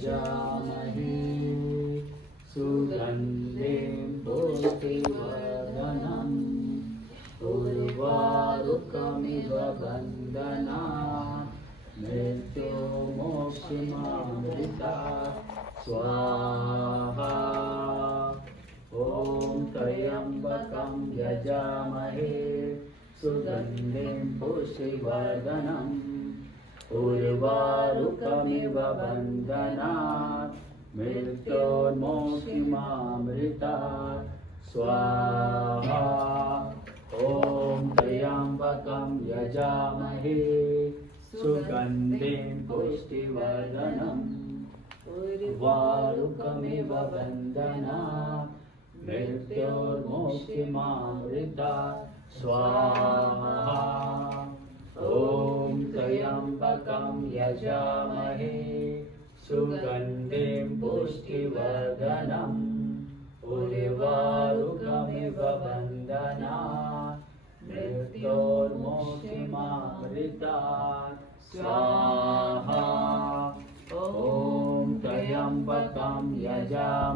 जामहे सुगन्धिं पुष्टिवर्धनम् उर्वारुकमिव बन्धनात् मृत्युमोक्षमामृता स्वाहा। ॐ त्र्यम्बकं यजामहे सुगन्धिं पुष्टिवर्धनम् उर्वारुकमिव बन्धनात् मृत्योर्मोक्षमामृतात् स्वाहा। ॐ त्र्यम्बकं यजामहे सुगन्धिं पुष्टिवर्धनम् उर्वारुकमिव बन्धनात् मृत्योर्मोक्षमामृतात् स्वाहा। ॐ त्र्यम्बकं यजामहे सुगन्धिं पुष्टिवर्धनम् उर्वारुकमिव बन्धनात् मृत्योर्मोक्षमामृतात् स्वाहा। ॐ त्र्यम्बकं यजामहे